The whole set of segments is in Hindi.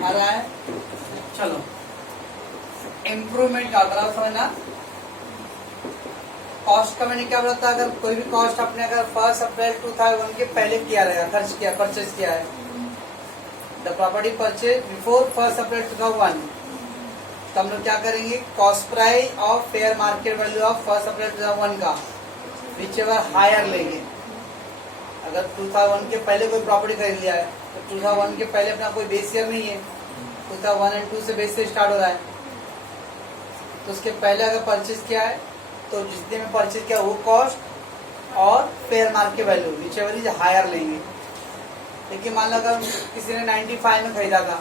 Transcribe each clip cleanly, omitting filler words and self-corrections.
आ रहा है। चलो इम्प्रूवमेंट का तरह समझना। कॉस्ट का मैंने क्या बोला था, अगर कोई भी कॉस्ट आपने अगर 1 अप्रैल 2001 के पहले किया रहेगा, खर्च किया, परचेज किया है, the property purchase before 1 April 2001, तो हम लोग क्या करेंगे, cost price of fair market value of 1 April 2001 का विच एवर हायर लेंगे। अगर 2001 के पहले कोई प्रॉपर्टी खरीद लिया है तो 2001 के पहले अपना कोई बेस ईयर नहीं है, 2001 और 2 से बेस से स्टार्ट हो रहा है, तो उसके पहले अगर परचेज किया है तो जितने में परचेज किया वो कॉस्ट और fair market value whichever is higher लेंगे। देखिए मान लो अगर किसी ने 95 में खरीदा था,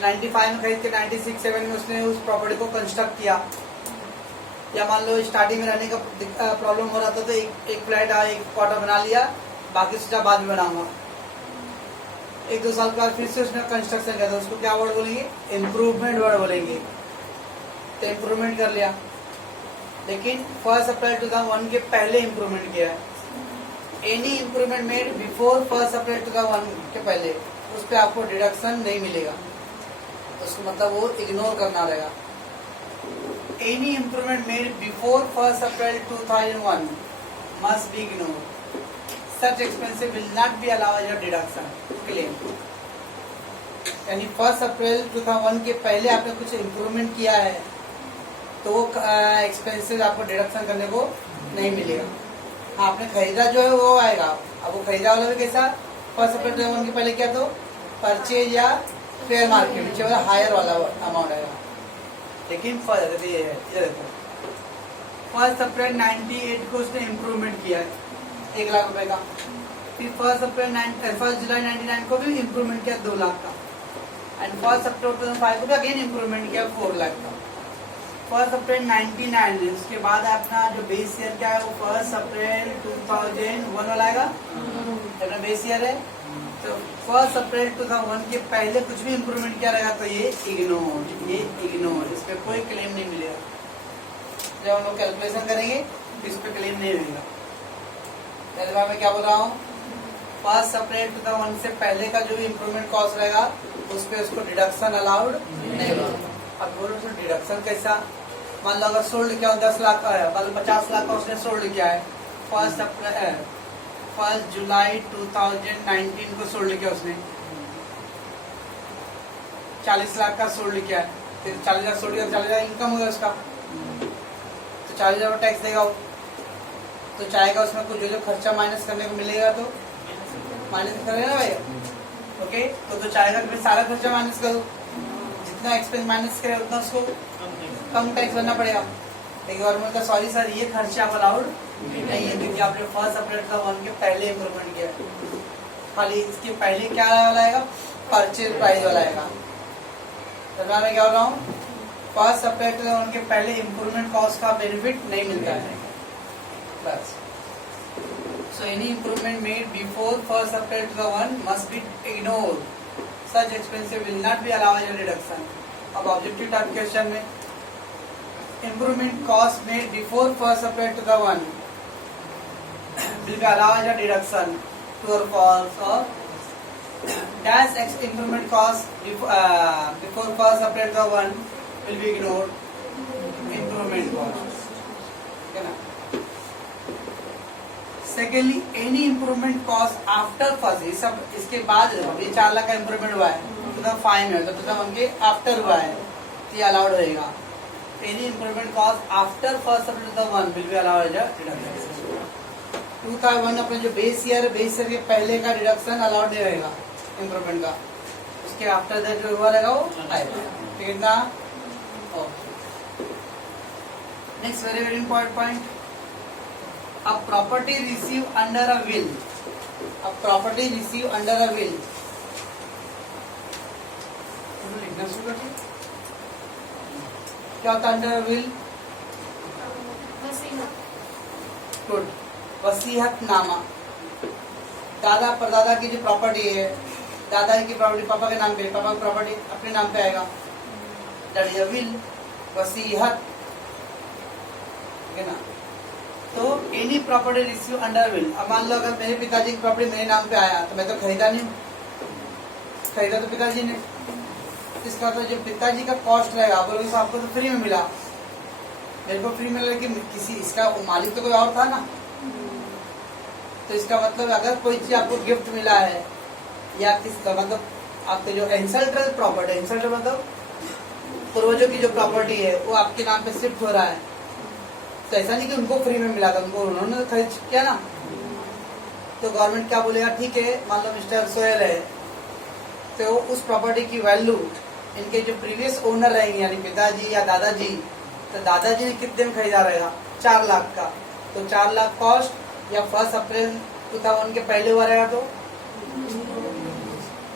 95 में खरीद के 96-7 में उसने उस प्रॉपर्टी को कंस्ट्रक्ट किया, या मान लो स्टार्टिंग में रहने का प्रॉब्लम हो रहा था तो एक फ्लैट एक क्वार्टर बना लिया, बाकी सोचा बाद में बनाऊंगा, 1-2 साल के बाद फिर से उसने कंस्ट्रक्शन किया था, उसको क्या वर्ड बोलेंगे, इम्प्रूवमेंट वर्ड बोलेंगे। तो इम्प्रूवमेंट कर लिया, लेकिन 1 अप्रैल 2001 के पहले इम्प्रूवमेंट किया है। Any improvement made before 1 April 2001 के पहले, उस पर आपको डिडक्शन नहीं मिलेगा, उसको मतलब वो इग्नोर करना रहेगा। Any improvement made before 1 April 2001 must be ignore, such expensive will not be allowed as deduction claim. यानी 1 अप्रैल 2001 के पहले आपने कुछ इम्प्रूवमेंट किया है तो वो एक्सपेंसेस आपको डिडक्शन करने को नहीं मिलेगा। हाँ, आपने खरीदा जो है वो आएगा। अब वो खरीदा वाला भी कैसा, 1 अप्रैल 2001 के पहले क्या, तो परचेज या फेयर मार्केट वाला हायर वाला अमाउंट आएगा। लेकिन ये देखो 1 अप्रैल 98 को उसने इम्प्रूवमेंट किया है 1 लाख रुपए का, फिर 1 जुलाई 99 को भी इम्प्रूवमेंट किया 2 लाख का, एंड 1 अक्टूबर 2005 को भी अगेन इम्प्रूवमेंट किया 4 लाख का। 1 अप्रैल 99 उसके बाद अपना जो बेस ईयर क्या है वो 1 अप्रैल 2001 वाला आएगा, अपना बेस ईयर है। तो 1 अप्रैल 2001 के पहले कुछ भी इम्प्रूवमेंट किया रहेगा तो ये इग्नोर, इस पर कोई क्लेम नहीं मिलेगा। जब हम लोग कैलकुलेशन करेंगे इस पर क्लेम नहीं मिलेगा। पहले बार मैं क्या बोल रहा हूँ, 1 अप्रैल 2001 से पहले का जो भी इम्प्रूवमेंट कॉस्ट रहेगा उस पर उसको डिडक्शन अलाउड नहीं होगा। अब बोलो तो डिडक्शन कैसा, मान लो अगर सोल्ड किया 10 लाख का है, मान लो 50 लाख का उसने सोल्ड किया है, 1 जुलाई 2019 को सोल्ड किया उसने, 40 लाख का सोल्ड किया है, फिर 40 लाख सोल्ड किया, 40 लाख इनकम होगा उसका, तो 40,000 टैक्स देगा वो, तो चाहेगा उसमें कुछ जो खर्चा माइनस करने को मिलेगा तो माइनस करेगा ना भाई। ओके, तो चाहेगा कि मैं सारा खर्चा माइनस करूँ, जितना एक्सपेंस माइनस करे उतना उसको कम टैक्स भरना पड़ेगा। लेकिन गवर्नमेंट का सॉरी सर ये खर्चा आप अलाउड नहीं है, क्योंकि आपने 1 अप्रैल 2001 के पहले इम्प्रूवमेंट किया, खाली इसके पहले क्या वाला आएगा, परचेज प्राइस वाला आएगा। तो मैं क्या बोल रहा हूँ, 1 अप्रैल 2001 के पहले इम्प्रूवमेंट कॉस्ट का बेनिफिट नहीं मिलता है बस। So any improvement made before 1 April 2001 must be ignored. Such expenses will not be allowed as a deduction. अब ऑब्जेक्टिव टाइप क्वेश्चन में improvement cost made before 1 April 2001 will be allowed as a deduction. True or false? Or dash improvement cost before 1 April 2001 will be ignored. Improvement cost. Okay ना? Secondly any improvement cost after first, ये सब इसके बाद ये 4 लाख का इम्प्रूवमेंट हुआ है 2005 में, तो 2001 के आफ्टर हुआ है तो ये अलाउड रहेगा। Any improvement cost after 1 April 2001 will be allowed as a deduction. 2001 अपने जो बेस ईयर के पहले का डिडक्शन अलाउड नहीं रहेगा इम्प्रूवमेंट का, उसके आफ्टर दैट जो हुआ रहेगा वो आएगा। ठीक है ना? Next very very important point, a property received under a will, a property received under a will, लिखना शुरू करते क्या होता है अंडर विल, गुड, वसीयत नामा। दादा परदादा की जो प्रॉपर्टी है, दादा की प्रॉपर्टी पापा के नाम पे, पापा की प्रॉपर्टी अपने नाम पे आएगा, दैट इज अ विल, वसीयत। ठीक है ना? तो any property receive under will, अब मान लो अगर मेरे पिताजी की प्रॉपर्टी मेरे नाम पे आया तो मैं तो खरीदा नहीं, खरीदा तो पिताजी ने, तो इसका तो जो पिताजी का कॉस्ट रहेगा, बोलोगे साहब आपको तो फ्री में मिला, मेरे को फ्री मिला, लेकिन किसी इसका मालिक तो कोई और था ना। तो इसका मतलब अगर कोई चीज आपको गिफ्ट मिला है या किसका मतलब आपके जो एंसेस्ट्रल प्रॉपर्टी, एंसेस्ट्रल मतलब पूर्वजों की जो प्रॉपर्टी है वो आपके नाम पे शिफ्ट हो रहा है, तो ऐसा नहीं कि उनको फ्री में मिला था, उनको उन्होंने तो खरीद किया ना। तो गवर्नमेंट क्या बोलेगा, ठीक है मान लो मिस्टर सोहेल है, तो उस प्रॉपर्टी की वैल्यू इनके जो प्रीवियस ओनर रहेंगे यानी पिताजी या दादाजी, तो दादाजी ने कितने में खरीदा रहेगा 4 लाख का, तो 4 लाख कॉस्ट या 1 अप्रैल 2001 के पहले हुआ रहेगा, तो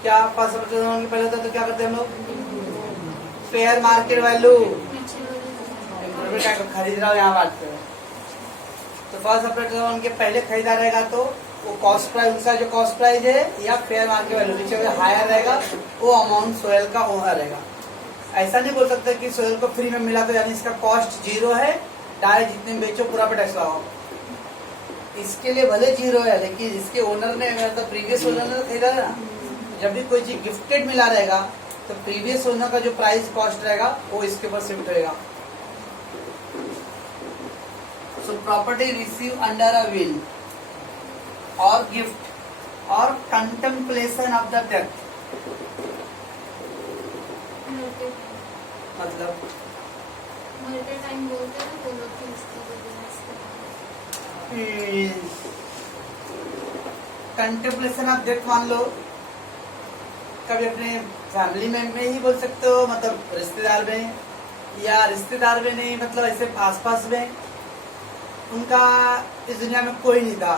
क्या 1 अप्रैल 2001 के पहले होता तो क्या करते हैं हम लोग, फेयर मार्केट वैल्यू खरीद रहा हूँ यहाँ बात पे, तो 1 अप्रैल 2001 के पहले खरीदा रहेगा, तो वो कॉस्ट प्राइस उसका जो कॉस्ट प्राइस है या फेयर मार्केट वैल्यू नीचे हायर रहेगा, वो अमाउंट सोहेल का ओनर रहेगा। ऐसा नहीं बोल सकते कि सोहेल को फ्री में मिला तो यानी इसका कॉस्ट 0 है, डायरेक्ट जितने बेचो पूरा पे टैक्स लगाओ, इसके लिए भले 0 है, लेकिन इसके ओनर ने मतलब प्रीवियस ओनर ने खरीदा है ना। जब भी कोई चीज गिफ्टेड मिला रहेगा तो प्रीवियस ओनर का जो प्राइस कॉस्ट रहेगा वो इसके ऊपर शिफ्ट होगा। So property received under a will or gift or contemplation of the death, मतलब मरते टाइम बोलते हैं वो लोग की कंटेम्पलेशन ऑफ डेथ मान लो कभी अपने फैमिली में ही बोल सकते हो, मतलब रिश्तेदार में, या रिश्तेदार में नहीं मतलब ऐसे आसपास में उनका इस दुनिया में कोई नहीं था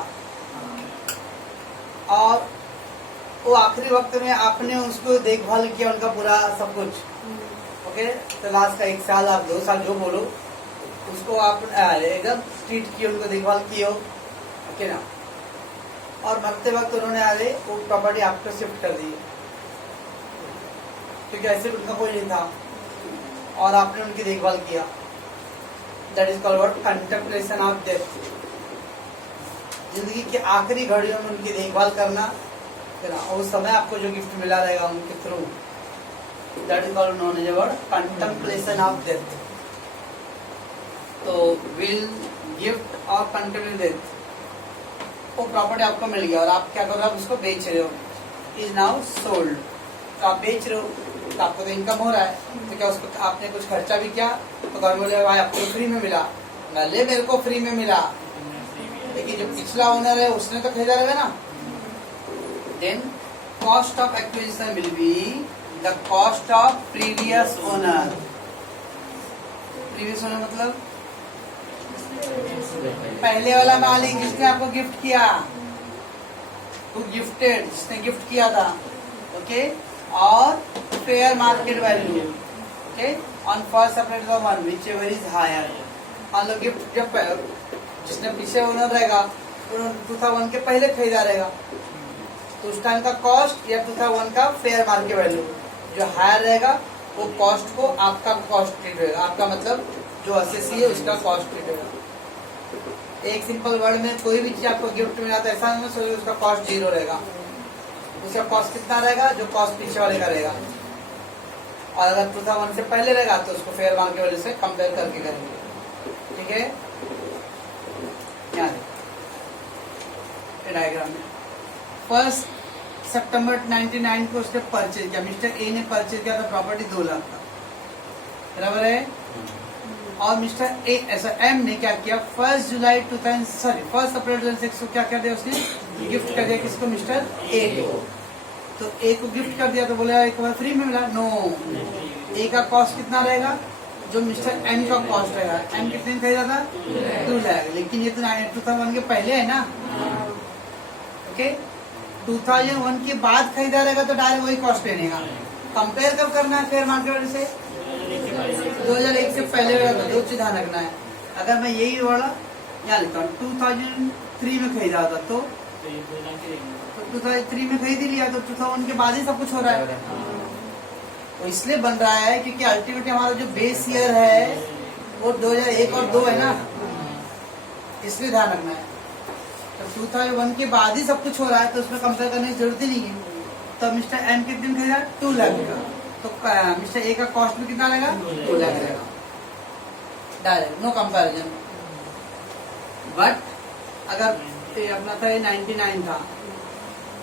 और वो आखिरी वक्त में आपने उसको देखभाल किया, उनका पूरा सब कुछ ओके, तो लास्ट का 1 साल आप 2 साल जो बोलो उसको आप एकदम ट्रीट किए, उनको देखभाल किए हो ओके ना, और मरते वक्त उन्होंने आगे वो प्रॉपर्टी आपको शिफ्ट कर दी क्योंकि ऐसे उनका कोई नहीं था और आपने उनकी देखभाल किया, that is called what, contemplation of death. जिंदगी की आखिरी घड़ियों में उनकी देखभाल करना है ना, और उस समय आपको जो गिफ्ट मिला रहेगा उनके थ्रू, that is called known as word contemplation of death. तो विल, गिफ्ट और कंटेम्पलेशन डेथ, वो प्रॉपर्टी आपको मिल गया और आप क्या कर रहे हो, आप उसको बेच रहे हो, इज नाउ सोल्ड। तो आप बेच रहे हो तो आपको तो इनकम हो रहा है, तो क्या उसको आपने कुछ खर्चा भी किया, तो गवर्नमेंट बोले भाई आपको फ्री में मिला, भले मेरे को फ्री में मिला, लेकिन जो पिछला ओनर है उसने तो खरीदा रहेगा ना। Then cost of acquisition will be the cost of previous owner. Previous owner मतलब पहले वाला मालिक जिसने आपको गिफ्ट किया, वो गिफ्टेड जिसने गिफ्ट किया था ओके, और fair market value okay on 1 April 2001 whichever is higher. मान लो गिफ्ट जब जिसने पीछे ओनर रहेगा उन्होंने 2001 के पहले खरीदा रहेगा, तो उस टाइम का कॉस्ट या 2001 का फेयर मार्केट वैल्यू जो हायर रहेगा वो कॉस्ट को आपका कॉस्ट ट्रीट होगा, आपका मतलब जो असेसी है उसका कॉस्ट ट्रीट होगा। एक सिंपल वर्ड में कोई भी चीज आपको गिफ्ट मिला तो ऐसा नहीं सोचिए उसका कॉस्ट 0 रहेगा, उसका कॉस्ट कितना रहेगा, जो कॉस्ट पीछे वाले का रहेगा, और अगर 2001 से पहले रहेगा तो उसको फेयर मार्केट वैल्यू से कंपेयर करके करेंगे। ठीक है, डायग्राम में 1 सितंबर 1999 को उसने परचेज किया, मिस्टर ए ने परचेज किया था प्रॉपर्टी 2 लाख का, बराबर है, और मिस्टर ए ऐसा एम ने क्या किया 1 जुलाई 1 अप्रैल 2006 को क्या कर दिया, उसने गिफ्ट कर दिया किसको, मिस्टर ए को। तो ए को गिफ्ट कर दिया तो बोला एक बार फ्री में मिला, नो, ए का कॉस्ट कितना रहेगा, जो मिस्टर एम का कॉस्ट रहेगा, एम कितने में खरीदा था 2 लाख, लेकिन ये तो 2001 के पहले है ना ओके, 2001 के बाद खरीदा रहेगा तो डायरेक्ट वही कॉस्ट लेने का। कंपेयर कब करना है फेयर मार्केट वैल्यू से, 2001 से पहले रहेगा, तो 2 चीज ध्यान रखना है। अगर मैं यही वाला यहाँ लिखता हूँ 2003 में खरीदा था तो 2003 में खरीद ही लिया, तो 2001 के बाद ही सब कुछ हो रहा है, तो इसलिए बन रहा है क्योंकि अल्टीमेटली हमारा जो बेस ईयर है वो 2001 और 2 है ना, इसलिए ध्यान रखना है। तो 2001 के बाद ही सब कुछ हो रहा है तो उसमें कंपेयर करने की जरूरत ही नहीं है। तो मिस्टर एम कितने में खरीदा 2 लाख का, तो मिस्टर ए का कॉस्ट में कितना लगेगा? 2 लाख लगेगा डायरेक्ट, नो कंपैरिजन। बट अगर ये अपना था, ये 99 था,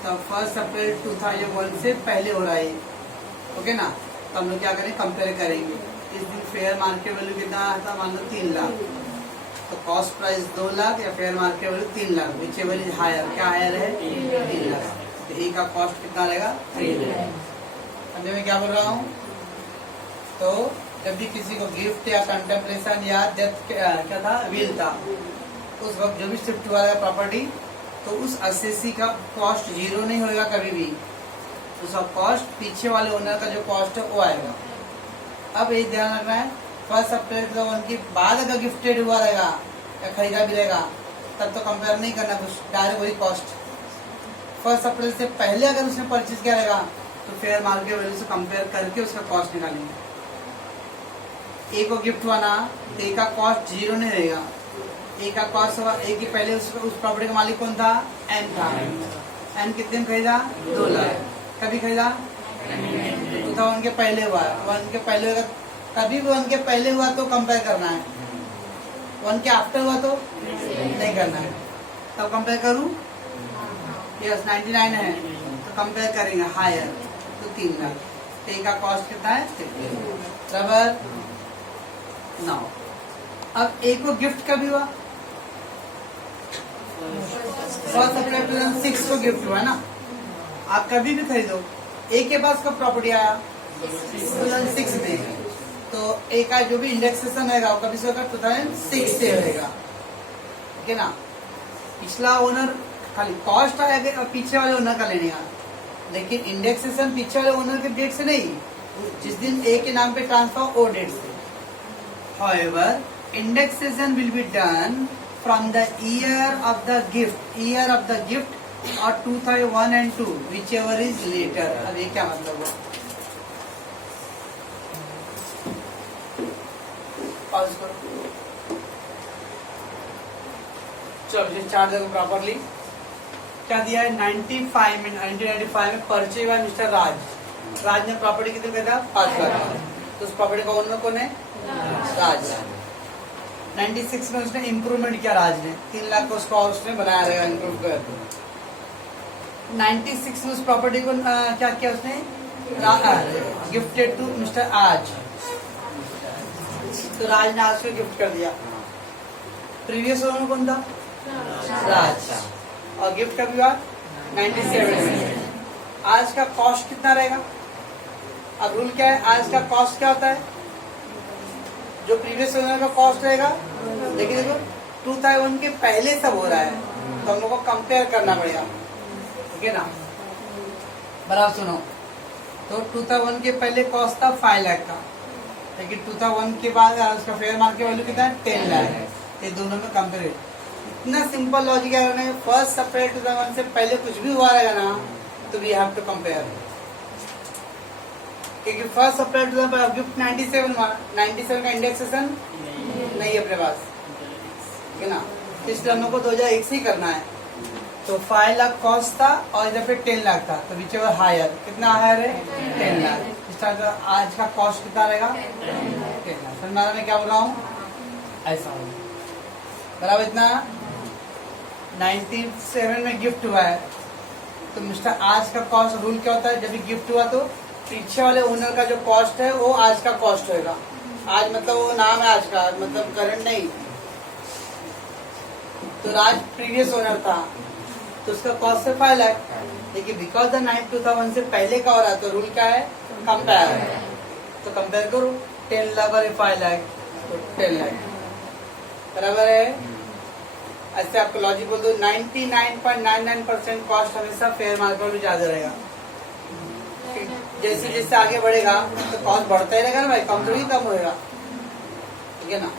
तो 1 अप्रैल 2001 से पहले हो रहा है, ओके ना? तो हम लोग क्या करें, कंपेयर करेंगे। इस दिन फेयर मार्केट वैल्यू कितना था, मान लो 3 लाख, तो कॉस्ट प्राइस 2 लाख या fair market value 3 lakh, whichever is higher. क्या हायर है? 3 लाख। तो ए का कॉस्ट कितना रहेगा? 3 लाख। समझे मैं क्या बोल रहा हूँ? तो जब भी किसी को गिफ्ट या कंटेम्पलेशन या डेथ क्या था, विल था, उस वक्त जो भी शिफ्ट हुआ है प्रॉपर्टी, तो उस असेसी का कॉस्ट 0 नहीं होगा कभी भी। उसका कॉस्ट पीछे वाले ओनर का जो कॉस्ट है वो आएगा। अब ये ध्यान रखना है, 1 अप्रैल 2001 के बाद अगर गिफ्टेड हुआ रहेगा या खरीदा भी रहेगा, तब तो कंपेयर नहीं करना कुछ, डायरेक्ट वही कॉस्ट। 1 अप्रैल से पहले अगर उसने परचेज किया रहेगा, तो फेयर मार्केट वैल्यू से कंपेयर करके उसका कॉस्ट निकालेंगे। ए को गिफ्ट हुआ ना, तो ए का कॉस्ट 0 नहीं रहेगा। ए का कॉस्ट हुआ, ए के पहले उस प्रॉपर्टी का मालिक कौन था? एन था। एन कितने में खरीदा? 2 लाख। कभी खरीदा? 2001 के पहले हुआ। 1 के पहले होगा, कभी भी 1 के पहले हुआ तो कंपेयर करना है, 1 के आफ्टर हुआ तो नहीं करना है। तब कंपेयर करूं, यस 99 है तो कंपेयर करेंगे हायर, तो 3 लाख। ए का कॉस्ट कितना है? बराबर। नाउ अब ए को गिफ्ट कभी हुआ? 1 अप्रैल 2006 को गिफ्ट हुआ ना। आप कभी भी खरीदो, ए के पास कब प्रॉपर्टी आया? 2006 में। तो ए का जो भी इंडेक्सेशन रहेगा वो कभी से होगा? 2006 से होगा, ठीक है ना? पिछला ओनर खाली कॉस्ट आएगा पीछे वाले ओनर का लेने का, लेकिन इंडेक्सेशन पीछे वाले ओनर के डेट से नहीं, जिस दिन ए के नाम पे ट्रांसफर वो डेट से। However, indexation will be done from the year of the gift or 2001 and 2, whichever is later. अब ये क्या मतलब हुआ? पॉज करो। चलो ये चार्ट देखो प्रॉपरली। क्या दिया है? 1995 में परचेज हुआ मिस्टर राज ने प्रॉपर्टी कितने का था? 5 लाख। तो उस प्रॉपर्टी का ओनर कौन है? राज। 96 में उसने इम्प्रूवमेंट किया, राज ने 3 लाख को उसका उसने बनाया रहेगा, इम्प्रूव कर। 96 में उस प्रॉपर्टी को क्या किया उसने? गिफ्टेड टू मिस्टर आज। तो राज ने आज को गिफ्ट कर दिया। प्रीवियस ओनर कौन था? राज। और गिफ्ट कभी हुआ? 97 में। आज का कॉस्ट कितना रहेगा? अब रूल क्या है? आज का कॉस्ट क्या होता है? जो प्रीवियस ओनर का कॉस्ट रहेगा। लेकिन देखो 2001 के पहले सब हो रहा है, तो हम लोग को कंपेयर करना पड़ेगा, ठीक है ना? बराबर सुनो, तो 2001 के पहले कॉस्ट था 5 लाख का, लेकिन 2001 के बाद उसका फेयर मार्केट वैल्यू कितना है? 10 लाख है। ये दोनों में कंपेयर। इतना सिंपल लॉजिक है। 1 अप्रैल 2001 से पहले कुछ भी हुआ रहेगा ना, तो वी हैव टू कंपेयर, क्योंकि 1 अप्रैल 2001 गिफ्ट 97 हुआ। 97 का इंडेक्सेशन नहीं है अपने पास, ठीक है ना? इसलिए हम लोग को 2001 से ही करना है। तो 5 लाख कॉस्ट था और इधर पे 10 लाख था, तो विच एवर हायर। कितना हायर है? 10 लाख। इस टाइम का आज का कॉस्ट कितना रहेगा? 10 लाख। समझ में क्या बोल रहा हूँ? ऐसा हो बराबर। इतना 97 में गिफ्ट हुआ है, तो मिस्टर आज का कॉस्ट, रूल क्या होता है? जब भी गिफ्ट हुआ तो पीछे वाले ओनर का जो कॉस्ट है वो आज का कॉस्ट होगा। आज मतलब वो नाम है आज का, मतलब करंट नहीं। तो राज प्रीवियस ओनर था, तो उसका कॉस्ट है 5 लाख, लेकिन बिकॉज द 2001 से पहले का हो रहा है, तो रूल क्या है? कंपेयर। तो कंपेयर करो, 10 लाख और 5 लाख, तो 10 लाख बराबर है। ऐसे आपको लॉजिक बोल दो, 99.99% कॉस्ट हमेशा फेयर मार्केट में ज्यादा रहेगा। जैसे जैसे आगे बढ़ेगा तो कॉस्ट बढ़ता ही रहेगा ना भाई, कम थोड़ी कम होएगा, ठीक है ना?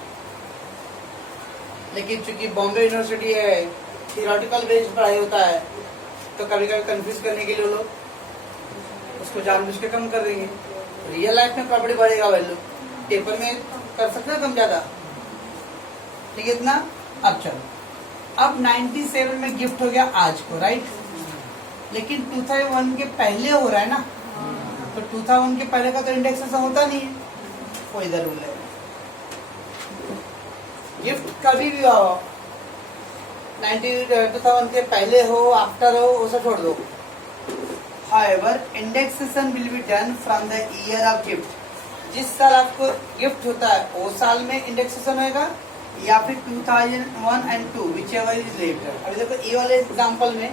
लेकिन चूंकि बॉम्बे यूनिवर्सिटी है, थियोरेटिकल बेस्ड पढ़ाई होता है, तो कभी कभी कंफ्यूज करने के लिए लोग उसको जानबूझ के कम कर देंगे। रियल लाइफ में प्रॉपर्टी बढ़ेगा वैल्यू, पेपर में कर सकते हैं कम ज्यादा, ठीक है? इतना। अब चलो, अब 97 में गिफ्ट हो गया आज को, राइट? लेकिन 2001 के पहले हो रहा है ना, तो 2001 के पहले का तो इंडेक्सेशन होता नहीं है, वो इधर रूल है। गिफ्ट कभी भी हो, 2000 के पहले हो, आफ्टर हो, वो सब छोड़ दो। However, indexation will be done from the year of gift. जिस साल आपको गिफ्ट होता है वो साल में इंडेक्सेशन होएगा, या फिर 2001 and 2 whichever is later। अभी देखो ये वाले एग्जांपल में,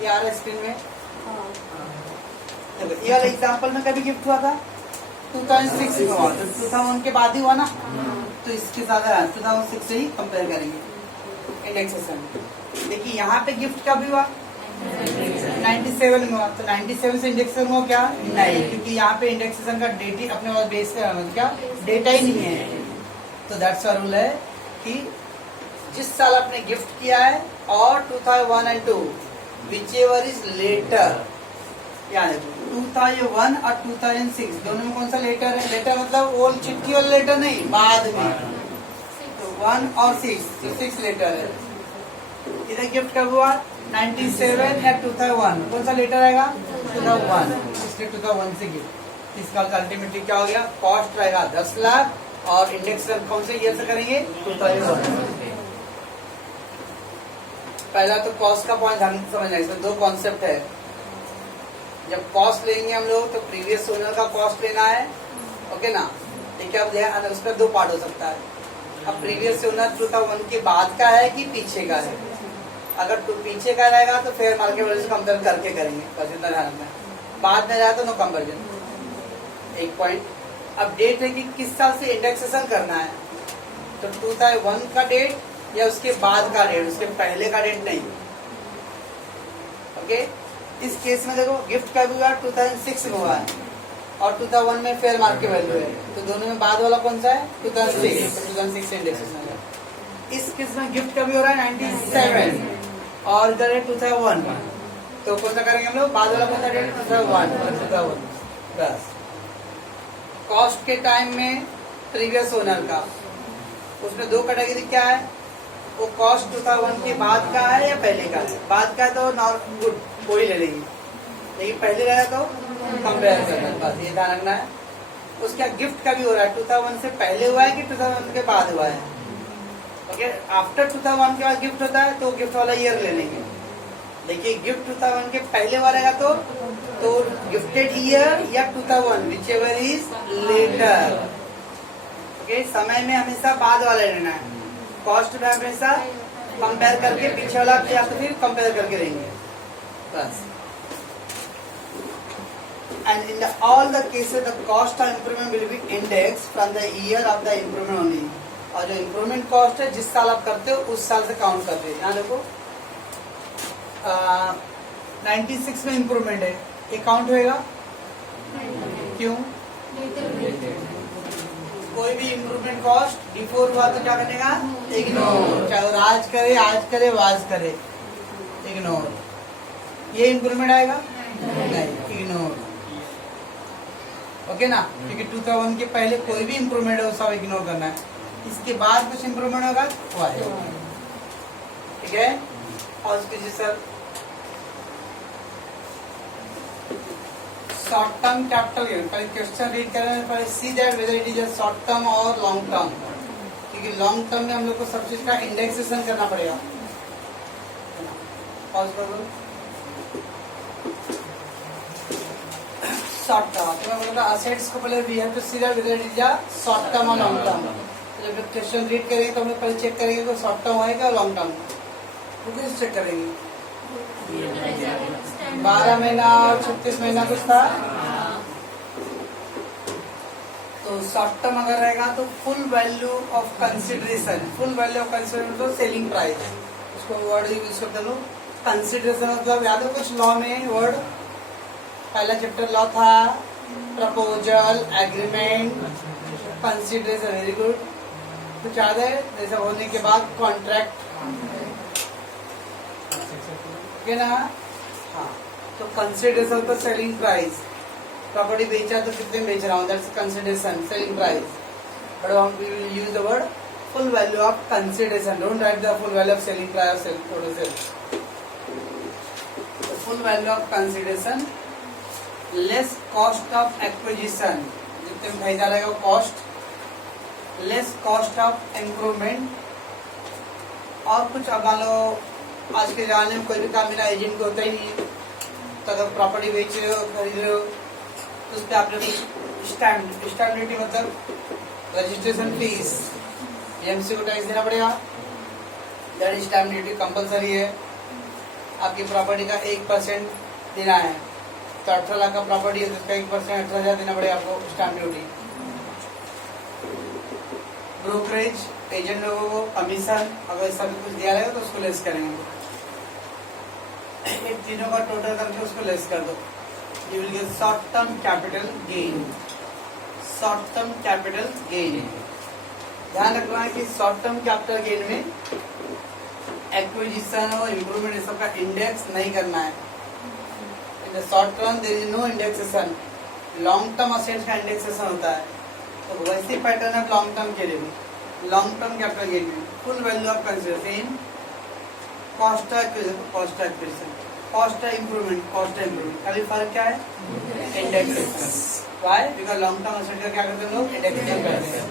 ये आ रहा है स्क्रीन में, देखो ये वाले एग्जांपल में कभी गिफ्ट हुआ था 2006 में हुआ, तो 2001 के बाद ही हुआ ना, तो इसके साथ 2006 से ही कंपेयर करेंगे इंडेक्सेशन। देखिए यहाँ पे गिफ्ट कभी हुआ 97 में हुआ, तो 97 से इंडेक्सेशन हुआ क्या? नहीं, क्योंकि यहाँ पे इंडेक्सेशन का डेट ही अपने पास बेस का मतलब क्या डेटा ही नहीं है। तो दैट्स अ रूल है कि जिस साल आपने गिफ्ट किया है और 2001 and 2 whichever is later, यानी 2001 और 2006 दोनों में कौन सा लेटर है? लेटर मतलब वो चिट्ठी वाला लेटर नहीं, बाद में, तो 1 और 6, तो 6 लेटर है। इधर गिफ्ट कब हुआ 97 या 2001, कौन सा लेटर आएगा? 2001, इसलिए 2001 से गिफ्ट। इसका अल्टीमेटली क्या हो गया? कॉस्ट रहेगा 10 लाख और इंडेक्सेशन कौन से ईयर से करेंगे? 2001। पहला तो कॉस्ट का पॉइंट हम समझना, इसमें दो कॉन्सेप्ट है। जब कॉस्ट लेंगे हम लोग तो प्रीवियस ओनर का कॉस्ट लेना है, ओके ना? ठीक है, अब उसका दो पार्ट हो सकता है। अब प्रीवियस ओनर 2001 के बाद का है कि पीछे का है? अगर पीछे का रहेगा तो फेयर मार्केट वैल्यू से कंपेयर करके करेंगे, बस इतना ध्यान रखना है। बाद में रहेगा तो नो कंपेरिजन। एक पॉइंट अब डेट है कि किस साल से इंडेक्सेशन करना है, तो 2001 का डेट या उसके बाद का डेट, उसके पहले का डेट नहीं। ओके, इस केस में देखो गिफ्ट का भी हुआ 2006 में हुआ है और 2001 में फेयर मार्केट वैल्यू है, तो दोनों में बाद वाला कौन सा है? 2006, तो 2006 से इंडेक्सेशन है। इस केस में गिफ्ट का भी हो रहा है 97 और इधर है 2001, तो कौन सा करेंगे हम लोग? बाद वाला कौन सा डेट? 2001। बस कॉस्ट के टाइम में प्रीवियस ओनर का, उसमें दो कैटेगरी क्या है? वो कॉस्ट 2001 के बाद का है या पहले का है? बाद का है तो नॉट गुड, कोई ले लेंगे, लेकिन पहले रहा तो कंपेयर करना है, बस ये ध्यान रखना है। उसका गिफ्ट का भी हो रहा है 2001 से पहले हुआ है कि 2001 के बाद हुआ है? ओके, आफ्टर 2001 के बाद गिफ्ट होता है तो गिफ्ट वाला ईयर ले लेंगे। देखिए गिफ्ट 2001 के पहले हुआ रहेगा तो गिफ्टेड ईयर या 2001 whichever is later। ओके, समय में हमेशा बाद वाला लेना है, कॉस्ट में हमेशा कंपेयर करके पीछे वाला या तो फिर कंपेयर करके लेंगे, बस। And in all the cases the cost of improvement will be indexed from the year of the improvement only। और जो इम्प्रूवमेंट कॉस्ट है जिस साल आप करते हो उस साल से काउंट करते हैं। यहाँ देखो 96 में इम्प्रूवमेंट है, ये काउंट होएगा क्यों? कोई भी इम्प्रूवमेंट कॉस्ट बिफोर हुआ तो क्या करेगा? इग्नोर, चाहे आज करे वाज करे, इग्नोर। ये इम्प्रूवमेंट आएगा नहीं, इग्नोर। ओके ना, क्योंकि 2001 के पहले कोई भी इम्प्रूवमेंट है वो सब इग्नोर करना है। इसके बाद कुछ इम्प्रूवमेंट होगा वो आएगा, ठीक है? और उसके जी sir short term capital gain, पहले क्वेश्चन रीड करें, पहले see that whether it is a short term और लॉन्ग टर्म, क्योंकि लॉन्ग टर्म में हम लोग को सब चीज का इंडेक्सेशन करना पड़ेगा। पॉज कर दो। शॉर्ट टर्म तो मैं बोलता असेट्स को पहले we have to see that whether it is a short term और लॉन्ग टर्म। जब क्वेश्चन रीड करेंगे तो हम लोग पहले चेक करेंगे कि शॉर्ट टर्म है क्या लॉन्ग टर्म, तो किस चेक करेंगे? 12 महीना और 36 महीना कुछ था, तो शॉर्ट टर्म अगर रहेगा तो full value of consideration, full value of consideration तो सेलिंग प्राइस, उसको वर्ड यूज करते लोग। कंसिडरेशन मतलब याद है कुछ लॉ में वर्ड, पहला चैप्टर लॉ था, proposal, agreement, consideration, very good. कुछ याद है? जैसा होने के बाद कॉन्ट्रैक्ट, ठीक है ना? हाँ, तो कंसिडरेशन तो सेलिंग प्राइस, प्रॉपर्टी बेचा तो कितने बेच रहा हूँ, that's consideration, selling price. But we will use the word full value of consideration, don't write the full value of selling price और sale. Full value of consideration less cost of acquisition, जितने में फायदा रहेगा cost, less cost of improvement. और कुछ अब मान लो आज के जमाने में कोई भी काम बिना एजेंट को होता ही नहीं है, तो अगर प्रॉपर्टी बेच रहे हो खरीद रहे हो तो उस पर आपने स्टैम्प ड्यूटी मतलब रजिस्ट्रेशन फीस एमसी को टैक्स देना पड़ेगा। दैट स्टैम्प ड्यूटी कंपलसरी है। आपकी प्रॉपर्टी का 1% देना है, तो 18 लाख का प्रॉपर्टी है तो उसका 1% 18,000 देना पड़ेगा आपको स्टैम्प ड्यूटी। ब्रोकरेज एजेंट लोगों को कमीशन अगर सब कुछ दिया रहेगा तो उसको लेस करेंगे, इन तीनों का टोटल करके उसको लेस कर दो। You will get short term capital gain. Short term capital gain, ध्यान रखना है कि शॉर्ट टर्म कैपिटल गेन में एक्विजिशन और इम्प्रूवमेंट ये सबका इंडेक्स नहीं करना है। In the short term there is no indexation, long term assets का इंडेक्सेशन होता है। तो वैसे पैटर्न है लॉन्ग टर्म के लिए भी। लॉन्ग टर्म कैपिटल गेन में full value of consideration, cost acquisition, cost improvement, खाली फर्क क्या है? Indexation. Why? Because long term asset का क्या करते हैं लोग? इंडेक्सेशन करते हैं।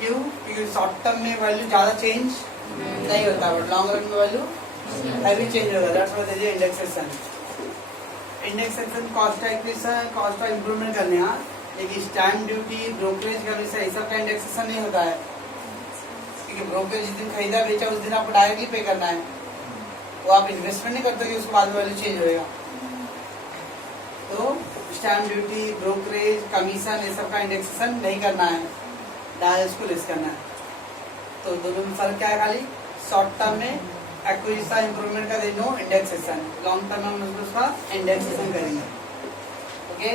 क्यों? क्योंकि शॉर्ट टर्म में वैल्यू ज्यादा चेंज नहीं होता, बट लॉन्ग रन में वैल्यू हैवी चेंज होगा। That's why there is indexation. Indexation cost acquisition, cost of improvement करने हैं, लेकिन स्टैम्प ड्यूटी, ब्रोकरेज का भी सही सब का इंडेक्सेशन नहीं होता है, क्योंकि ब्रोकरेज जिस दिन खरीदा बेचा उस दिन आपको डायरेक्टली पे करना है। वो आप इन्वेस्टमेंट नहीं करते कि उसके बाद वैल्यू चेंज होएगा। तो स्टैम्प ड्यूटी, ब्रोकरेज, कमीशन ये सब का इंडेक्सेशन नहीं करना है, डायरेक्ट उसको लेस करना है। तो दोनों में फर्क क्या है? खाली शॉर्ट टर्म में एक्विजिशन इम्प्रूवमेंट का नो इंडेक्सेशन, लॉन्ग टर्म में उसका इंडेक्सेशन करेंगे। Okay,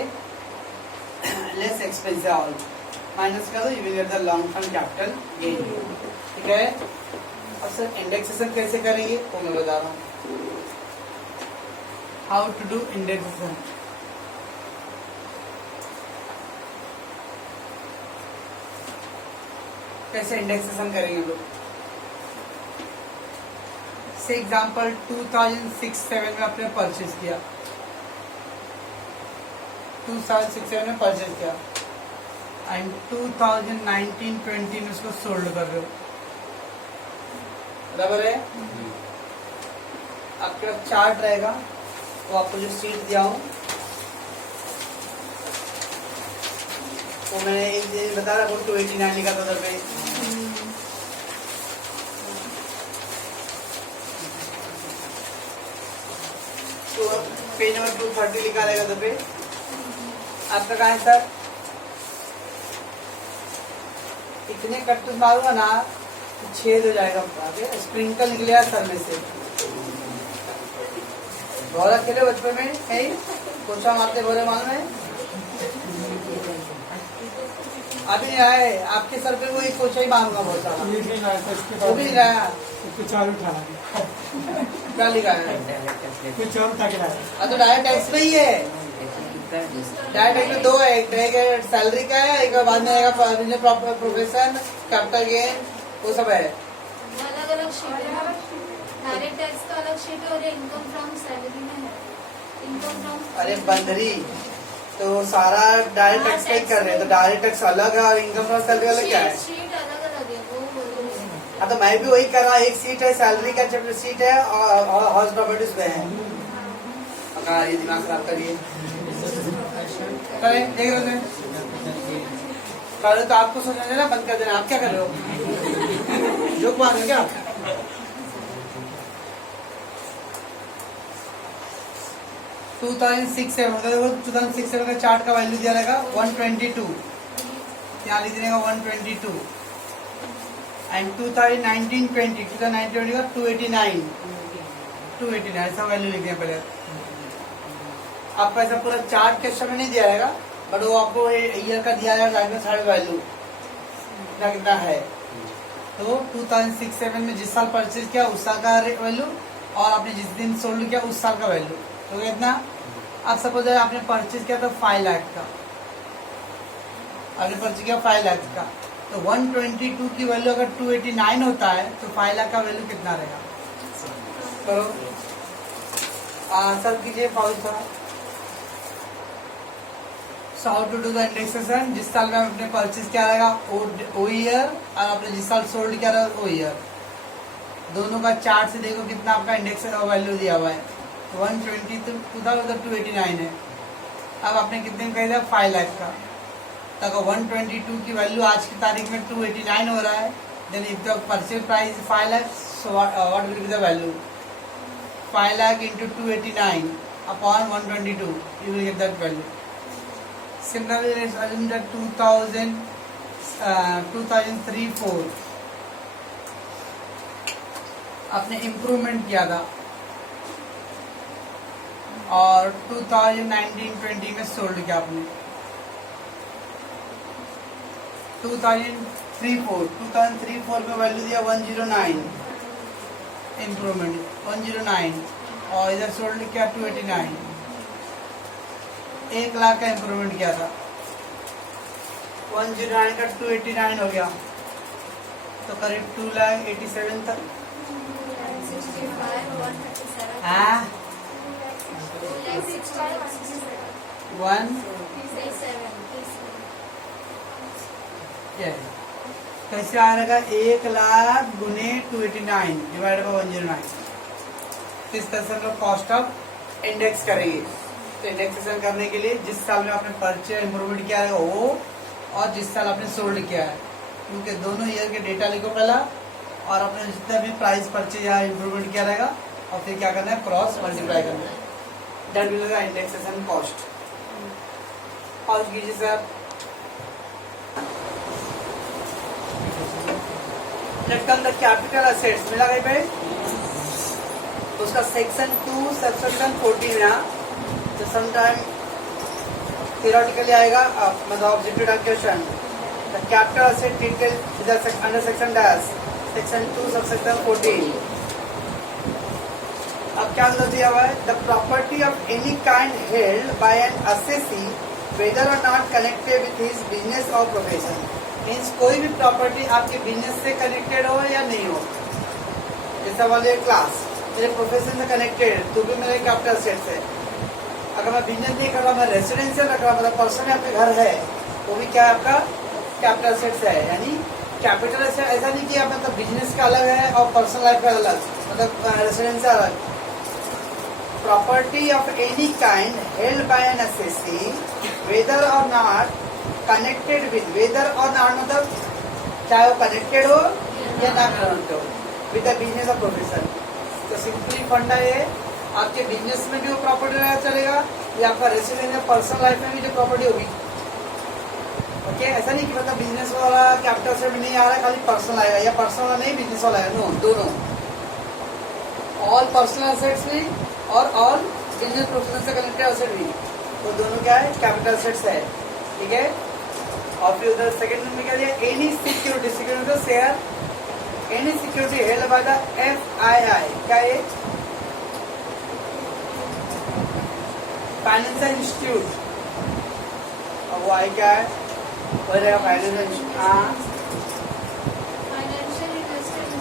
less expensive all minus कर दो, you will get the long term capital gain. ठीक है। अब सर इंडेक्सेशन कैसे करेंगे वो मैं बता रहा हूँ। How to do indexation. कैसे इंडेक्सेशन करेंगे लोग? से एग्जांपल 2006-07 में आपने परचेज किया, 2006-07 में परचेज किया एंड 2019-20 में उसको सोल्ड कर रहे हो, बराबर है? आपके पास चार्ट रहेगा, तो आपको जो सीट दिया हूं वो मैंने एक दिन बता रहा हूँ 289 लिखा था उधर पे। तो पेज नंबर 230 लिखा रहेगा उधर पे। आपका कहाँ है सर? इतने कट मारूंगा ना छेद हो जाएगा, स्प्रिंकल निकलेगा सर में से। भौरा खेले बचपन में नहीं? पोछा मारते भौरे मालूम है? अभी नहीं आए आपके सर पे वो एक पोछा ही मारूंगा बहुत सारा। वो भी नहीं आया, क्या लिखा है? तो डायरेक्ट टैक्स में ही है। डायरेक्ट टैक्स में दो है, एक सैलरी का है, एक बाद में आएगा प्रोफेशन, कैपिटल गेन, वो सब है। अलग अलग शीट है। डायरेक्ट टैक्स का अलग शीट है और इनकम फ्रॉम सैलरी में है। इनकम फ्रॉम अरे बंदरी, तो सारा डायरेक्ट टैक्स का ही कर रहे हैं, तो डायरेक्ट टैक्स अलग है और इनकम फ्रॉम सैलरी अलग क्या है? शीट अलग अलग है वो बोल रही हूँ। हाँ तो मैं भी वही कर रहा हूँ। एक सीट है सैलरी का चैप्टर सीट है और हाउस प्रॉपर्टीज में है। ये दिमाग खराब करिए, करें देख रहे थे कल तो आपको सोचना देना बंद कर देना। आप क्या कर रहे हो? जोक मार रहे हो क्या? टू 2006-07 का चार्ट का वैल्यू दिया रहेगा 122, यहाँ लिख देगा 122 एंड 2019-20 का 289 ऐसा वैल्यू लिख दिया पहले। आपको ऐसा पूरा चार्ट के समय नहीं दिया रहेगा, बट वो आपको ईयर का दिया रहेगा सारे वैल्यू कितना है। तो 2006-07 में जिस साल परचेज किया उस साल का वैल्यू और आपने जिस दिन सोल्ड किया उस साल का वैल्यू, तो कितना? अब सपोज आपने परचेज किया था 5 लाख का, आपने परचेज किया 5 लाख का, तो 122 की वैल्यू अगर 289 होता है तो 5 लाख का वैल्यू कितना रहेगा? करो आंसर कीजिए। पाउच था so how to do the indexation, जिस साल में आपने परचेज किया रहेगा वो ईयर और आपने जिस साल सोल्ड किया रहेगा वो ईयर, दोनों का चार्ट से देखो कितना आपका इंडेक्स वैल्यू दिया हुआ है। 122,289 है। अब आपने कितने में खरीदा 5 लाख का, तो अगर 122 की वैल्यू आज की तारीख में 289 हो रहा है, then if the purchase price 5 lakh, so what will be the value 5 lakh into 289 upon 122, you will get that value. Similarly, let's assume that 2003-4 आपने इम्प्रूवमेंट किया था और 2019-20 में सोल्ड किया आपने। 2003-4 में वैल्यू दिया 109, इम्प्रूवमेंट 109 और इधर सोल्ड किया 289, 1 लाख का इम्प्रूवमेंट किया था। 109 का 289 हो गया तो करीब 2,87,000 तक। 265, 137. हाँ 1 कैसे आएगा 1 लाख गुने 289 डिवाइड बाई 109। इस तरह से हम लोग कॉस्ट ऑफ इंडेक्स करेंगे। तो इंडेक्सेशन करने के लिए जिस साल में आपने परचेज इम्प्रूवमेंट किया है वो और जिस साल आपने सोल्ड किया है, क्योंकि दोनों ईयर के डेटा लिखो पहला और आपने जितना भी प्राइस परचेज या इम्प्रूवमेंट किया रहेगा और फिर क्या करना है क्रॉस मल्टीप्लाई करना है, that will be the indexation cost. और कीजिए sir let come the capital assets मिला गई पे उसका सेक्शन 2 सबसेक्शन 14 है। तो समटाइम थियोरेटिकली आएगा मतलब objective question the capital asset detail under section dash section 2 subsection 14। अब क्या दिया हुआ है the property of any kind held by an assessee whether or not connected with his business or profession. Means कोई भी प्रॉपर्टी आपके बिजनेस से कनेक्टेड हो या नहीं हो, जैसा वाले क्लास मेरे प्रोफेशन से कनेक्टेड तो भी मेरे कैपिटल असेट्स है। अगर मैं बिजनेस नहीं कर रहा, मैं रेसिडेंशियल रख रहा मतलब पर्सनल आपके घर है वो भी क्या है आपका कैपिटल असेट्स है। यानी कैपिटल असेट ऐसा नहीं कि आप मतलब बिजनेस का अलग है और पर्सनल लाइफ का अलग, मतलब रेसिडेंशियल अलग। Property of any kind held by an assessee whether or not connected with, whether or not मतलब चाहे वो कनेक्टेड हो या ना कनेक्टेड हो with the business or profession. तो सिंपली फंडा ये आपके बिजनेस में भी वो प्रॉपर्टी चलेगा या आपका रेसिडेंशियल पर्सनल लाइफ में भी जो प्रॉपर्टी होगी। ओके ऐसा नहीं कि मतलब बिजनेस वाला कैपिटल असेट में नहीं आ रहा है खाली पर्सनल आएगा या पर्सनल वाला नहीं बिजनेस वाला है, नो दोनों ऑल पर्सनल असेट्स भी और ऑल बिजनेस प्रोफेशन से कनेक्टेड असेट भी, तो दोनों क्या है कैपिटल असेट्स है। ठीक है और फिर उधर सेकेंड में क्या दिया एनी सिक्योरिटी, सिक्योरिटी तो share any security held by the FII क्या है फाइनेंशियल इंस्टीट्यूट और वो आई क्या है हो जाएगा financial financial investment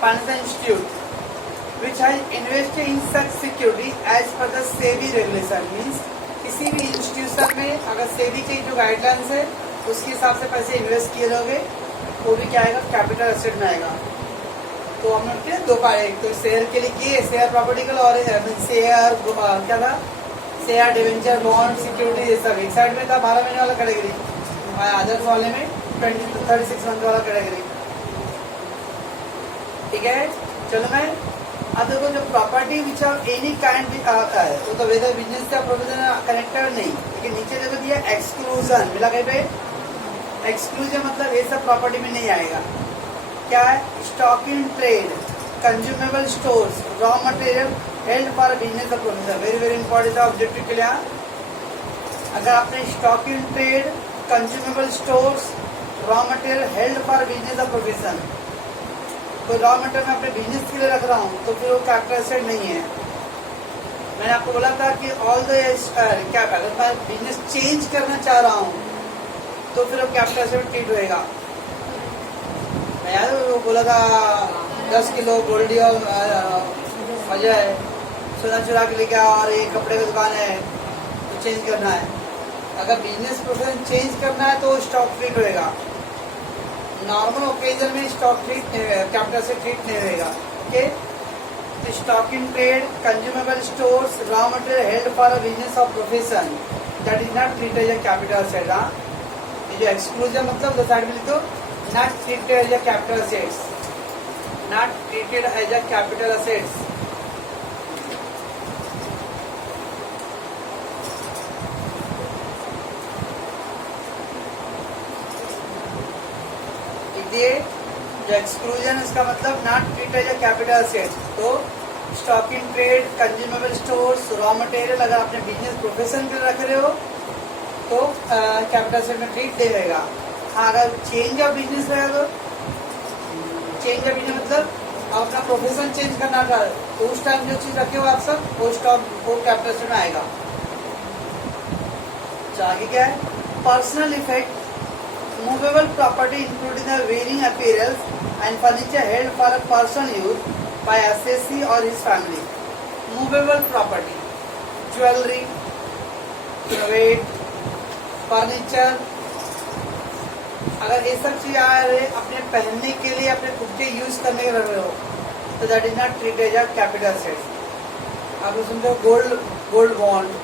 financial institute which has invested in such security as per the SEBI regulation। Means किसी भी इंस्टीट्यूशन में अगर सेबी के जो गाइडलाइंस है उसके हिसाब से पैसे इन्वेस्ट किए जाओगे वो भी क्या आएगा कैपिटल एसेट में आएगा। तो हम लोग के दो पार्ट, एक तो शेयर के लिए किए शेयर प्रॉपर्टी के लिए और शेयर क्या था शेयर डिवेंचर बॉन्ड सिक्योरिटी ये सब एक साइड में था 12 महीने वाला कैटेगरी और अदर्स वाले में 36 मंथ वाला कैटेगरी। ठीक है चलो मैं अब देखो जो property which of any kind आता है वो तो वेदर बिजनेस का प्रोविजन कनेक्टेड नहीं, लेकिन नीचे देखो दिया एक्सक्लूजन मिला कहीं पे एक्सक्लूजन मतलब ये सब प्रॉपर्टी में नहीं आएगा। क्या है stock in trade consumable stores raw material held for business or provision, very very important objective के लिए। अगर आपने stock in trade consumable stores raw material held for business or provision, तो रॉ मटेरियल मैं अपने बिजनेस के लिए रख रहा हूँ तो फिर वो कैपिटल एसेट नहीं है। मैंने आपको बोला था कि ऑल द क्या अगर मैं बिजनेस चेंज करना चाह रहा हूँ तो फिर वो कैपिटल एसेट ट्रीट होएगा। मैं याद वो बोला था 10 किलो गोल्डी और अजय सोना चुरा के लेके आओ और ये कपड़े की दुकान है तो चेंज करना है। अगर बिजनेस प्रोफेशन चेंज करना है तो स्टॉक ट्रीट होएगा। नॉर्मल ओकेजन में स्टॉक ट्रीट कैपिटल से ट्रीट नहीं होएगा। Okay, stock in trade, consumable stores, raw material held for a business of profession that is not treated as capital asset. ये जो एक्सक्लूजन मतलब दो साइड में लिखो, not treated as a capital assets, not treated as a capital assets. ये जो एक्सक्लूजन इसका मतलब not treated as a capital asset. तो stock in trade, consumable stores, raw material अगर आपने बिजनेस प्रोफेशन के लिए रख रहे हो तो कैपिटल असेट में ट्रीट दे देगा। हाँ, अगर चेंज ऑफ बिजनेस रहेगा तो चेंज ऑफ बिजनेस मतलब आप अपना प्रोफेशन चेंज करना था तो उस टाइम जो चीज रखे हो आप सब वो स्टॉक वो कैपिटल असेट में आएगा। तो आगे क्या है, personal effect, movable property including the wearing apparel and furniture held for a personal use by assessee or his family. Movable property, jewelry, weight, furniture, अगर ये सब चीज आ रहे अपने पहनने के लिए अपने खुद के यूज करने के रहे हो तो that is not treated as a capital asset. आप सुनते हो गोल्ड बॉन्ड,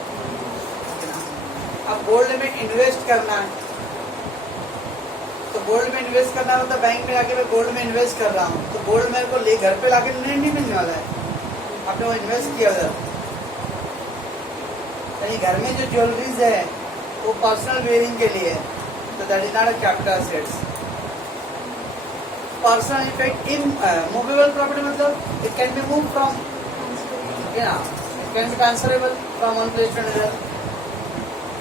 अब गोल्ड में इन्वेस्ट करना है तो गोल्ड में इन्वेस्ट करना मतलब बैंक में जाके मैं गोल्ड में इन्वेस्ट कर रहा हूँ तो गोल्ड मेरे को ले घर पे लाके नहीं मिलने वाला है, आपने वो इन्वेस्ट किया उधर। यानी घर में जो ज्वेलरीज है वो पर्सनल वेयरिंग के लिए है तो that is not a capital assets. Personal effect in movable property मतलब it can be move from, it can be transferable from one place to another,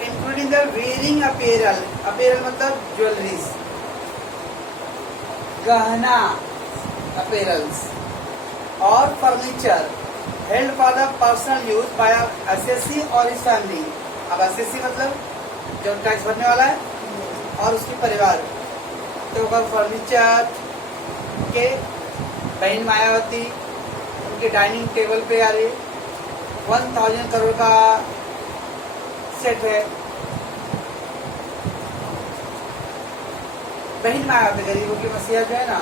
including the wearing apparel, apparel मतलब ज्वेलरीज, गहना अपीयरल्स और furniture held for the personal use by assessee or his family. अब असेसी मतलब जो टैक्स भरने वाला है और उसके परिवार, तो फर्नीचर के बहन मायावती उनके डाइनिंग टेबल पे आ रही 1000 करोड़ का सेट है। बहन मायावती गरीबों की मसीहा जो है ना,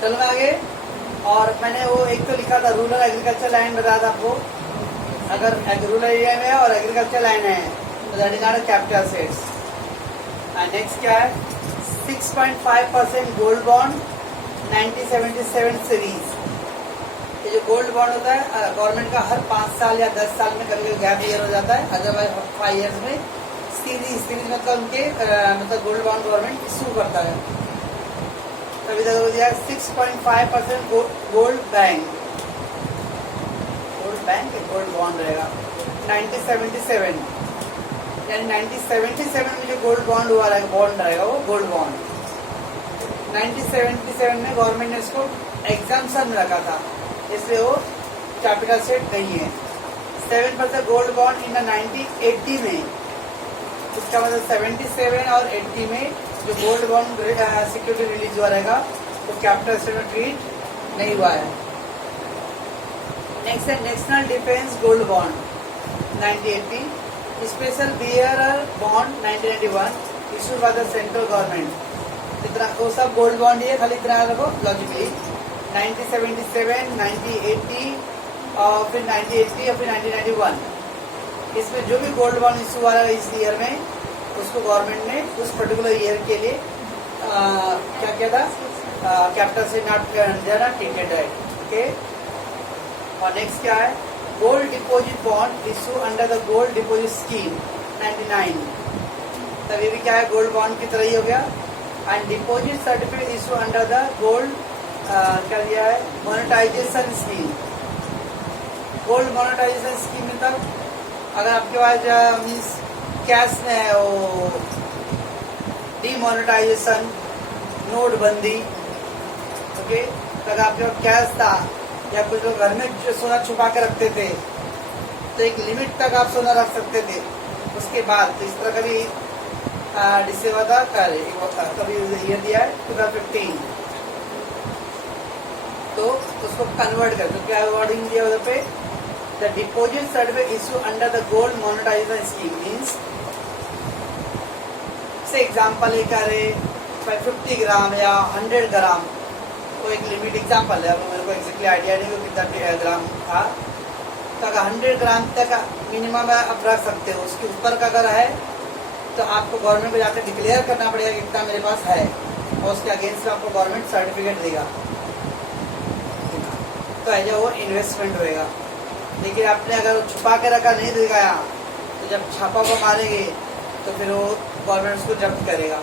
चलो मैं आगे। और मैंने वो एक तो लिखा था रूरल एग्रीकल्चर लैंड बताया था आपको, अगर रूरल एरिया में है और एग्रीकल्चर लैंड है तो that is not a capital assets. And next क्या है, 6.5% गोल्ड बॉन्ड 1977 सीरीज। ये जो गोल्ड बॉन्ड होता है गवर्नमेंट का हर 5 साल या 10 साल में कभी गैप ईयर हो जाता है, अदरवाइज 5 ईयर्स में सीरीज मतलब उनके मतलब गोल्ड बॉन्ड गवर्नमेंट इशू करता है। तभी तक हो दिया 6.5% गोल्ड बैंक, गोल्ड बॉन्ड रहेगा 1977, यानी 1977 में जो गोल्ड बॉन्ड हुआ रहेगा, बॉन्ड रहेगा वो गोल्ड बॉन्ड। 1977 में गवर्नमेंट ने इसको एग्जाम्पशन में रखा था, इसलिए वो कैपिटल सेट नहीं है। 7% गोल्ड बॉन्ड इन 1980 में, इसका मतलब 77 और 80 में जो गोल्ड बॉन्ड सिक्योरिटी रिलीज हुआ रहेगा तो कैपिटल सेट में ट्रीट नहीं हुआ है। नेक्स्ट है national defence gold bond 1980, special bearer bond 1991 issued by the central government. इतना वो सब गोल्ड बॉन्ड ही है, खाली इतना रखो लॉजिकली। 1977, 1980 और फिर 1980 और फिर 1991, इसमें जो भी गोल्ड बॉन्ड इशू हुआ है इस ईयर में उसको गवर्नमेंट ने उस पर्टिकुलर ईयर के लिए क्या किया था, कैपिटल से नॉट ट्रीटेड है। ओके, और नेक्स्ट क्या है, gold deposit bond issue under the gold deposit scheme 99, तब ये भी क्या है, गोल्ड बॉन्ड की तरह ही हो गया। And deposit certificate issue under the gold क्या दिया है, monetization scheme. Gold monetization scheme में तब अगर आपके पास मीन्स कैश में है वो डीमोनेटाइजेशन, नोटबंदी, ओके, अगर आपके पास कैश था या कुछ लोग घर में जो सोना छुपा के रखते थे तो एक लिमिट तक आप सोना रख सकते थे, उसके बाद तो इस तरह का भी डिसेंबर का कार्य कभी ईयर दिया है 2015, तो उसको कन्वर्ट कर, तो क्या वर्डिंग दिया उधर पे, the deposit certificate issue under the gold monetization scheme means, say example एक अरे 50 ग्राम या 100 ग्राम, तो एक लिमिट एग्जाम्पल है, अब मेरे को एक्जेक्टली आइडिया नहीं कि कितना ग्राम था, तो अगर 100 ग्राम तक मिनिमम आप रख सकते हो, उसके ऊपर का अगर है तो आपको गवर्नमेंट को जाकर डिक्लेयर करना पड़ेगा कि इतना मेरे पास है, और उसके अगेंस्ट में आपको गवर्नमेंट सर्टिफिकेट देगा, तो ऐसा वो इन्वेस्टमेंट होएगा। लेकिन आपने अगर छुपा के रखा नहीं दिखाया, तो जब छापा को मारेंगे तो फिर वो गवर्नमेंट उसको जब्त करेगा।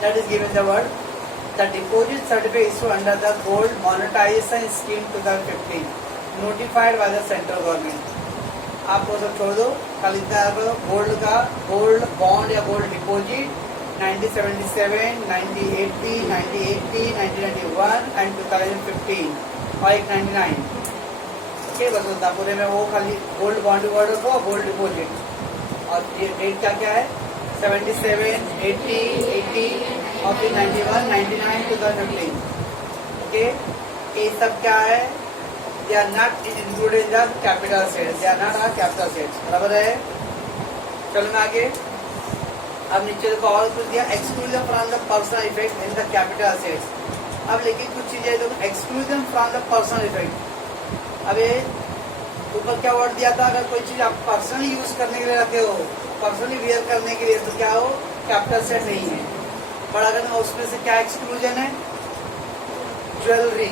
That is given the word the deposit certificate issue under the gold monetization scheme 2015 notified by the central government. आप वो सब छोड़ दो, खाली इतना गोल्ड का, गोल्ड बॉन्ड या गोल्ड डिपॉजिट 1977, 1980, 1980, 1991 एंड 2015 और 1999, ओके, बस उतना पूरे में वो खाली गोल्ड बॉन्ड वर्ड रखो, गोल्ड डिपॉजिट, और ये डेट क्या क्या है 77, 80, 80 और फिर 91, 99, 2015, ओके। ये सब क्या है, they are not included in the capital sets, they are not are capital sets, बराबर है। चलो मैं आगे, अब नीचे देखो और कुछ दिया, exclusion from the personal effect in the capital sets. अब लेकिन कुछ चीजें देखो, exclusion from the personal effect, अब ये ऊपर क्या वर्ड दिया था, अगर कोई चीज आप पर्सनली यूज करने के लिए रखे हो, पर्सनली वियर करने के लिए, तो क्या हो, कैपिटल सेट नहीं है। पर अगर उसमें से क्या एक्सक्लूजन है, jewellery,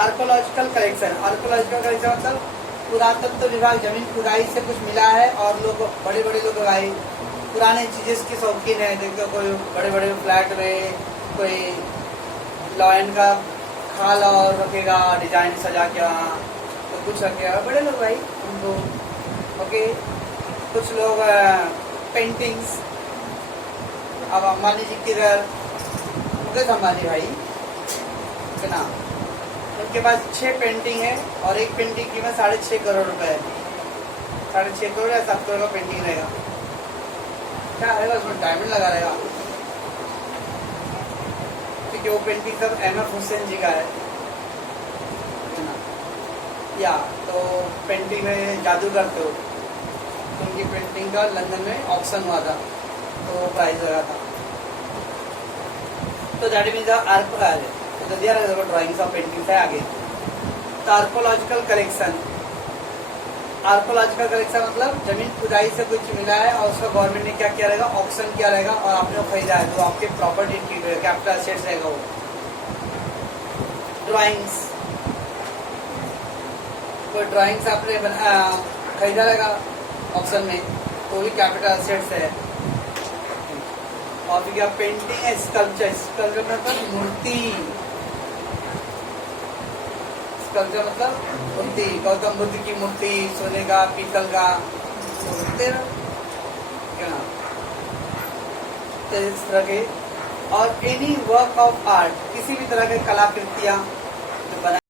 archaeological collection, archaeological collection मतलब पुरातत्व विभाग जमीन खुदाई से कुछ मिला है और लोग बड़े बड़े लोग भाई पुराने चीजें की शौकीन है, देखो कोई बड़े बड़े फ्लैट में कोई लॉयन का खाल और रखेगा डिजाइन सजा के, वहाँ तो कुछ रखेगा बड़े लोग भाई उनको, ओके। कुछ लोग पेंटिंग्स, अब अंबानी जी की घर, मुकेश अंबानी भाई ना, उनके पास 6 पेंटिंग है और एक पेंटिंग की कीमत 6.5 करोड़ रुपए है, 6.5 करोड़ या 7 करोड़ का पेंटिंग रहेगा, क्या रहेगा उसमें डायमंड लगा रहेगा, क्योंकि वो पेंटिंग सब एम.एफ. हुसैन जी का है ना, या तो पेंटिंग में जादू करते हो, तो उनकी पेंटिंग का लंदन में ऑक्शन हुआ था, तो वो प्राइज लगा था, तो दैट मीन्स तो दिया रहेगा ड्राइंग्स ऑफ पेंटिंग्स है आगे। तो आर्कोलॉजिकल कलेक्शन, आर्कोलॉजिकल कलेक्शन मतलब जमीन खुदाई से कुछ मिला है और उसका गवर्नमेंट ने क्या किया रहेगा, ऑक्शन किया रहेगा और आपने वो खरीदा है, तो आपके प्रॉपर्टी कैपिटल एसेट्स रहेगा वो। ड्राइंग्स, कोई ड्राइंग्स आपने खरीदा रहेगा ऑक्शन में, तो भी कैपिटल एसेट्स है। और फिर क्या पेंटिंग है, स्कल्पचर, स्कल्पचर मतलब मूर्ति, स्कल्पचर मतलब मूर्ति, गौतम बुद्ध की मूर्ति, सोने का, पीतल का, क्या नाम, तो इस तरह के। और एनी वर्क ऑफ आर्ट, किसी भी तरह के कलाकृतियाँ जो बनाई